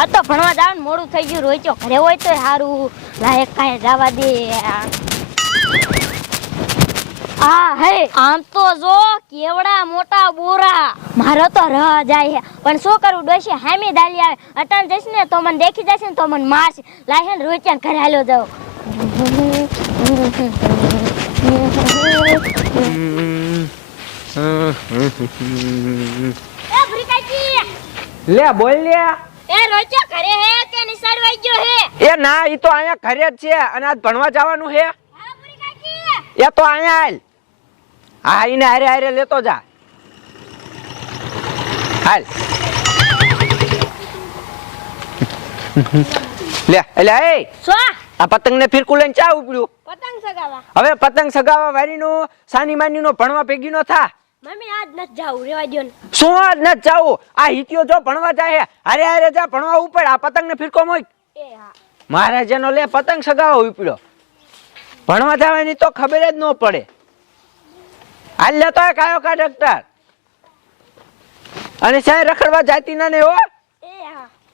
આ તો ભણવા જાવ ને મોડું થઈ ગયું રોઈચો ઘરે હોય તો સારું લાયક કાંઈ જવા દે. હા હે આમ તો જો કેવડા મોટા બોરા. મારો તો રહ જાય પણ શું કરું ડોશી હામી દાલી આવે. અટાણ જઈશ ને તો મને દેખી જશે ને તો મને મારશે. લાય હે ને રોઈચાન ઘરે હાલ્યો જાઉં. લે બોલ લે. એ ઘરે હે કે નિશાળ વાઈ ગયો હે. એ ના ઈ તો અહીંયા ઘરે જ છે અને આજ ભણવા જવાનું હે. એ તો અહીંયા હાલ. હા ઈને હારે હારે લેતો જા. હાલ. લે એટલે એ સો આ પતંગ ને ફિરકું લઈને ચા ઉપડ્યું. પતંગ સગાવા. હવે પતંગ સગાવા વારીનું સાની માની નો ભણવા ભેગી નો થા. મમ્મી આજ નથી જાવું રેવા દ્યો શું આજ ન જાવું? આ હિતિયો જો ભણવા જાય હારે હારે જા ભણવા ઉપર આ પતંગ ને ફિરકો મોય. એ હા. મહારાજાનો લે પતંગ સગાવો ઉપડ્યો. ભણવા જવાની તો ખબર જ ન પડે. હાલ લેતો હોય કાયો કા ડોક્ટર અને સાહેબ રખડવા જાતી ના ને હો?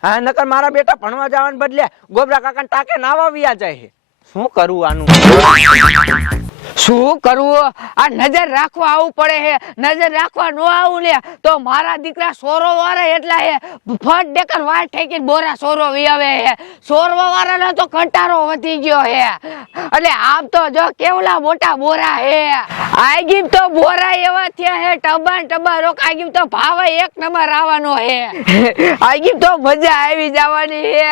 હા. નકર મારા બેટા ભણવા જવાને બદલે ગોબરા કાકા ટાકે નાવા વિયા જાય શું કરવું આનું? શું કરવું આ નજર રાખવા આવું પડે હે. નજર રાખવા નો આવું લે. તો મારા દીકરા સોરો વાળા એટલા હે. ફટ ડેકર વાળ ઠેકીને બોરા સોરો વિયાવે હે. સોરવા વાળાનો તો કંટારો વધી ગયો હે. એટલે આમ તો જો કેવલા મોટા બોરા હે. આગીમ તો બોરા એવા થયા હે. ટબાન ટબા રોક. આગીમ તો ભાવ એક નંબર આવવાનો હે. આગીમ તો મજા આવી જવાની હે.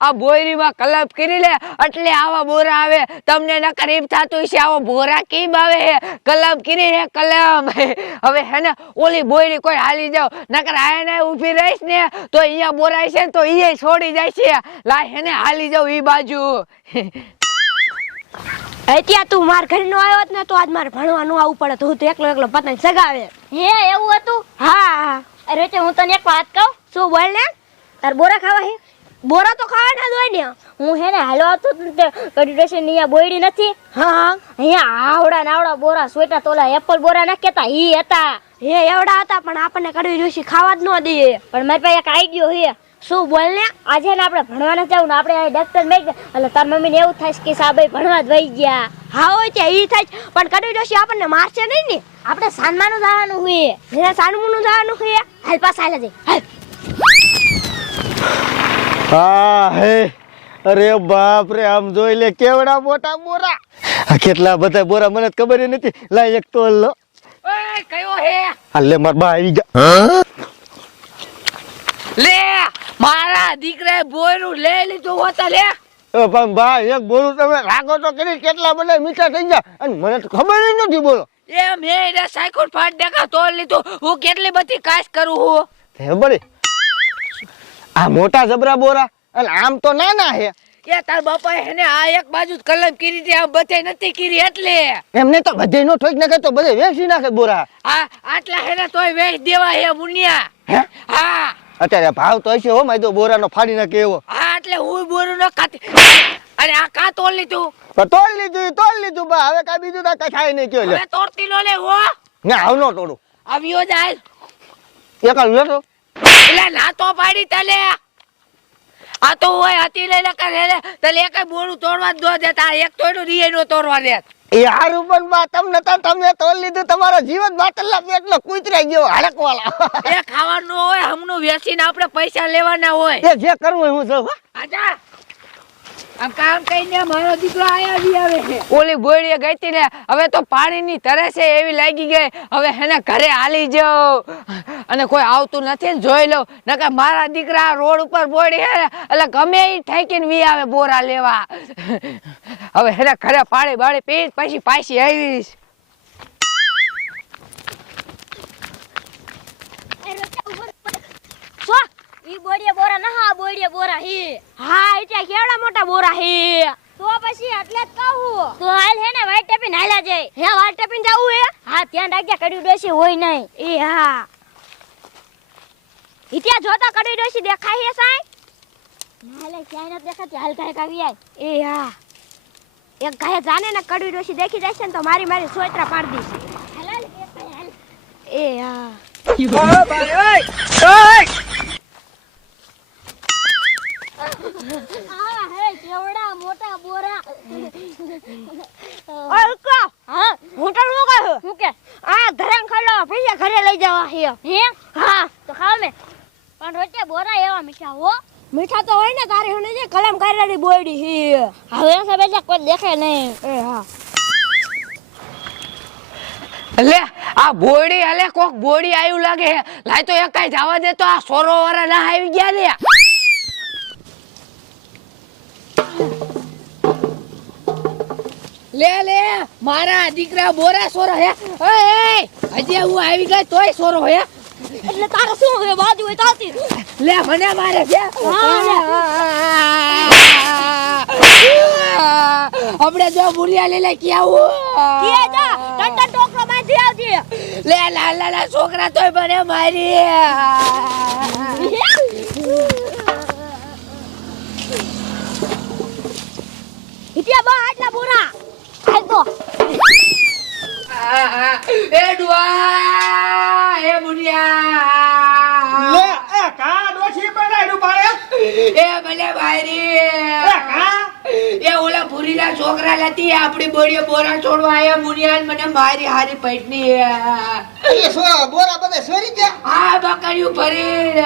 આ બોયરીમાં કલપ કરી લે. એટલે આવા બોરા આવે. તમને નકર એમ થતું છે આવો બોરા કેમ આવે કલમ કિરી હે કલમ? હવે હે ને ઓલી બોયરી કોઈ હાલી જાવ નકર આયને ઊભી રહીશ ને તો અહીંયા બોરાય છે તો ઈ છોડી જાય છે. લાય હે ને હાલી જાવ ઈ બાજુ. અત્યારે તું માર ઘરે નો આવ્યો ને તો આજ મારે ભણવાનું આવવું પડે તો હું તો એકલો એકલો પતંગ સગાવે. હે એવું હતું? હા. અરે તે હું તને એક વાત કહું? શું બોલ ને? તાર બોરા ખાવા હે? બોરા તો ખાવાના જ હોય ને. હું હે ને હાલો હતો તે કડી ડેશે અહીંયા બોયડી નથી. હા અહીંયા આવડા નાવડા બોરા સોટા તોલા એપલ બોરા ના કેતા ઈ હતા. હે એવડા હતા પણ આપણને કડવી જોશી ખાવા જ ન દે. પણ મારી પાસે એક આઈડિયો હે શું બોલ ને? આજે ને આપણે ભણવા નથી જવું ને આપણે આ ડોક્ટર મેં એટલે તાર મમ્મીને એવું થાય કે સાહેબ ભણવા જ વહી ગયા. હા હોય ત્યાં ઈ થાય પણ કડવી ડોશી આપણને મારશે નહીં ને. આપણે સાનમાનું જવાનું હોય હે સાનમુનું જવાનું હોય હાલ પાસ હાલ જઈ હાલ. હા હે. અરે બાપ રે આમ જોઈ લે કેવડા મોટા બોરા. આ કેટલા બધા બોરા મને ખબર નથી. લાય એક તો લો. કયો હે? અલ્લે માર બા આવી ગયા લે મારા દીકરાએ બોરું લે લીધું હોતા લે. એ પણ બા એક બોલું તમે રાખો તો કરી કેટલા બધા મીઠા થઈ ગયા. અને મને તો ખબર નથી બોલો. એ મેં એને સાયકલ ફાટ દેખા તોડ લીધું. હું કેટલી બધી કાશ કરું હું? હે બળી આ મોટા જબરા બોરા અને આમ તો નાના હે. એ તાર બાપા એને આ એક બાજુ કલમ કરી હતી આ બધે નથી કરી એટલે. એમને તો બધે નો ઠોક નાખે તો બધે વેચી નાખે બોરા. આ આટલા હેને તોય વેચ દેવા હે મુનિયા. હે? હા. અત્યારે ભાવ તો હશે હો માય તો બોરાનો ફાડી નાખે એવો. હા એટલે હું બોરું નો ખાતી. અરે આ કા તોડ લીધું? પણ તોડ લીધું તોડ લીધું બા. હવે કાંઈ બીજું ના કાંઈ થાય નહીં કયો લે તોડતી લો લે હો. ના આવ નો તોડું. આવ્યો જાય એક લેતો એટલે ના તો પાડી તલે. આ તો હોય હતી લઈ લે કરે લે. તલે એક બોરું તોડવા જ દો દેતા આ એક તોડ્યું રીએ નો તોડવા દે. હારું પણ બા તમને તો તમે તોડ લીધું તમારો જીવન બાતલા પેટલો કૂતરાઈ ગયો હડકવાલા એ ખાવાનું હોય હમનું વેચીને આપણે પૈસા લેવાના હોય. એ જે કરવું હું જો આજા. આમ કામ કઈને મારો દીકરો આયા બી આવે છે. ઓલી બોયડીએ ગઈ હતી ને હવે તો પાણીની તરસે એવી લાગી ગઈ. હવે હેને ઘરે હાલી જાઉં અને કોઈ આવતું નથી ને જોઈ લઉં નકર મારા દીકરા રોડ ઉપર બોડી હે એટલે ગમે એ ઠેકીને વી આવે બોરા લેવા. હવે હેને ઘરે પાણી બાળી પી પછી પાછી આવીશ. સો ઈ બોડીએ બોરા ના હા બોડીએ બોરા હી. હા એટલે કેવડા મોટા બોરા હી. તો પછી એટલે જ કહું. તો હાલ હે ને વાઈટ ટેપીને હાલ્યા જાય. હે વાઈટ ટેપીને જાવું હે? હા ધ્યાન રાખજે કડી ડોસી હોય નહીં. એ હા. ઇત્યા જોતા કડી ડોસી દેખાય હે સાઈ? હાલે ક્યાંય નથી દેખાતી. હાલ કાય કાવી આય. એ હા. એક ગાય જાને ને કડી ડોસી દેખી જાય છે ને તો મારી મારી સોયત્રા પાડી દીધી હાલ હાલ એક ગાય હાલ. એ હા. આ હે કેવડા મોટા બોરા. ઓય ઉકો. હા? હું તને શું કહું? હું કે? આ ઘરે ખાલો પૈસા ઘરે લઈ જવા હે. હે? હા. તો ખાવ ને. પણ રોટે બોરા એવા મીઠા હો. મીઠા તો હોય ને તારે હું જે કલમ કરેલી બોયડી હે. હવે એસે બેજા કોઈ દેખે નહીં. એ હા. લે આ બોડી હલે કોક બોડી આવ્યું લાગે લાય તો એક કઈ જવા દે તો આ સોરો વાળા ના આવી ગયા લે લે લે મારા દીકરા બોરા સોરો હે. એ હજી હું આવી ગઈ તોય સોરો હે. એટલે તારો શું હવે બાજુ હોય તાતી લે મને મારે છે. આપણે જો બુરિયા લે લે કે આવું? કે જા ટંટા ટોકરો બાંધી આવજે. લે લા લા લા છોકરા તોય મને મારી. એ ડુઆ એ મુનિયા. લે એ કા ડોશી બનાડ્યું પાડે? એ મને મારી એ કા? એ ઓલા ભૂરીના છોકરા લેતી આપણી બોડીએ બોરા છોડવા આયા મુનિયા મને મારી હારી પૈટની એ સો બોરા બધે સોરી ગયા આ બકરીયું ભરી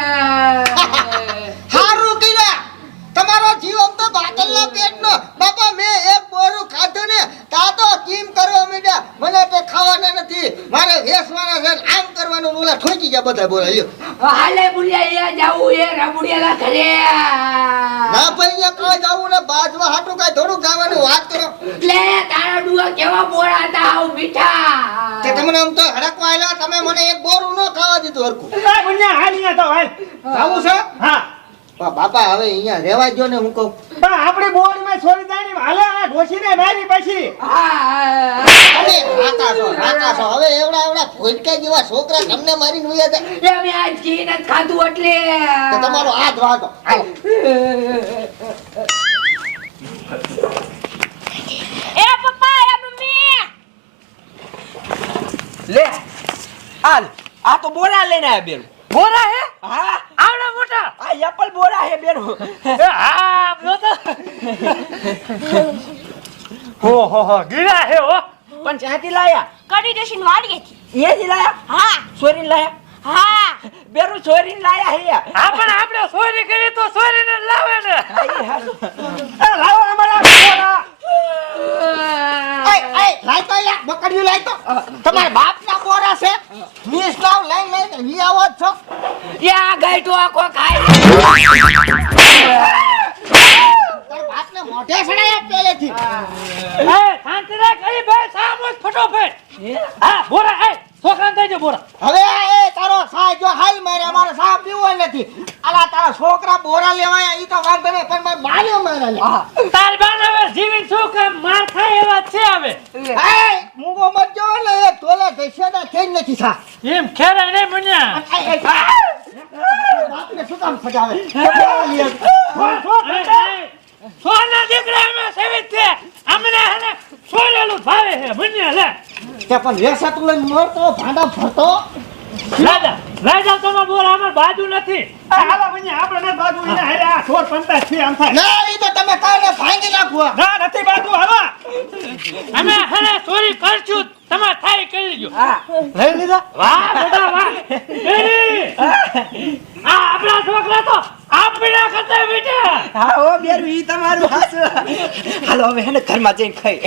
હારું કર્યા. તમારો જીવ આમ તો બાદલના પેટનો. બાપા મેં એક બોરું ખાધું ને તા તો કેમ કરવા માંડ્યા મને તો ખાવાના નથી મારે વેસવાના છે ને આમ કરવાનું ને ઓલા ઠોકી ગયા બધા બોલા લ્યો. હાલે એ જાવું એ રમુડિયાલા ઘરે. ના ભાઈ અહીંયા કાય જાવું ને બાજવા હાટું કાય થોડું જવાનું વાત કરો. લે તારા ડુઆ કેવા બોળા હતા આવ મીઠા. તે તમને આમ તો હડકવા આયલા તમે મને એક બોરું ન ખાવા દીધું હરકું ના ગુંજા હાલ અહીંયા તો હાલ. જાવું છે? હા. બાપા હવે અહીંયા રહેવા જો ને હું કહું. પણ આપણી માં છોડી દાણી હાલે આ ડોશીને મારી પછી. હા અરે રાકાસો રાકાસો હવે એવડા એવડા ભોજકા જેવા છોકરા તમને મારીને ઉયા જાય એ મેં આ ઘી નથી ખાધું એટલે. તો તમારો હાથ વાતો એ પપ્પા એ મમ્મી. લે હાલ. આ તો બોરા લઈને આવ્યા બેન. બોરા હે? હા. આવડા પણ બોરા હે બેન. હા જો તો. હો હો હો ગીરા હે હો. પણ ક્યાંથી લાયા? કડી ડેશીન એ અહીંયાથી લાયા? હા. સોરી લાયા? હા. બેરું સોરી લાયા હે. હા પણ આપણે સોરી કરી તો સોરીને ને લાવે ને. એ લાવો અમારા બોરા એય, લાય તો તમારા બાપ ના તમારા બાપના બોરા છે. વીસ લાવ લઈ લઈને વી આવો છો. યા ગઈ તો આખો ખાઈ તારા બાપને મોઢે સડાયા પહેલેથી. એ શાંતિ રાખ. અરે ભાઈ સામો ફટોફટ. હા? બોરા એ છોકરાને દેજો બોરા. હવે એ તારો સાહ જો હાલ મારે અમારો સાહ પીવો નથી. આલા તારા છોકરા બોરા લેવાયા ઈ તો વાંધો નહીં પણ મારે માર્યો મારે લે. તાર બાન હવે જીવન શું કામ માર ખાય એવા છે હવે. એ મુગો મત જો ને એક તોલે ઘસેડા થઈ નથી સા એમ ખેરા ને મુન્યા બાપને શું લઈને મરતો ભાંડા ભરતો રાજા રાજા તમાર બોલ અમાર બાજુ નથી હાલો મુન્યા આપણે બાજુ એને આ છોડ પંતા આમ થાય ના ઈ તો તમે કાને ભાંગી નાખો ના, નથી બાજુ હવે. અમે હને ચોરી કરશું કરી લ્યો હા. લઈ લીધા? વાહ બેટા વાહ. આ આપણા છોકરા તો આપણા કરતા બેટા હા ઓ બેરું ઈ તમારું હાચું હાલો હવે ઘરમાં જઈને ખાઈ.